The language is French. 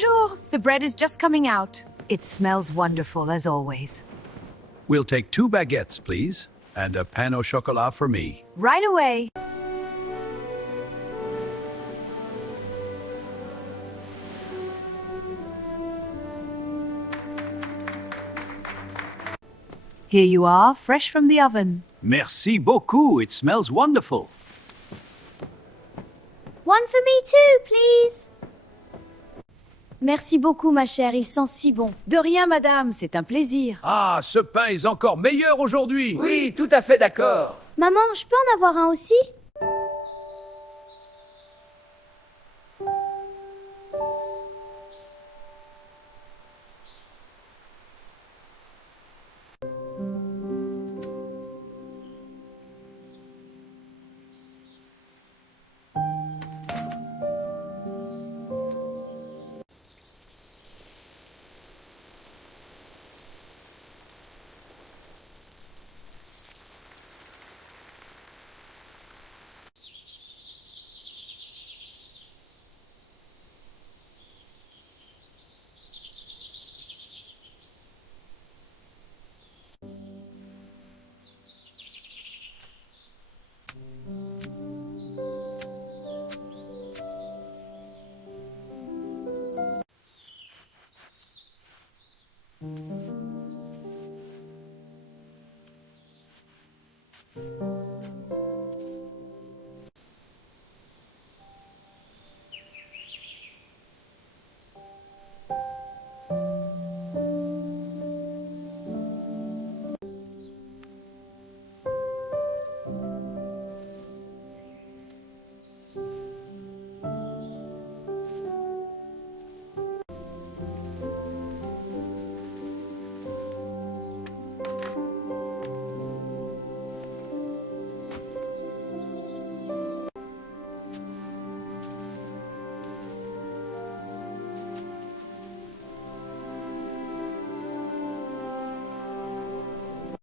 Bonjour! The bread is just coming out. It smells wonderful as always. We'll take 2 baguettes, please, and a pain au chocolat for me. Right away. Here you are, fresh from the oven. Merci beaucoup. It smells wonderful. One for me too, please. Merci beaucoup, ma chère, il sent si bon. De rien, madame, c'est un plaisir. Ah, ce pain est encore meilleur aujourd'hui. Oui, tout à fait d'accord. Maman, je peux en avoir un aussi?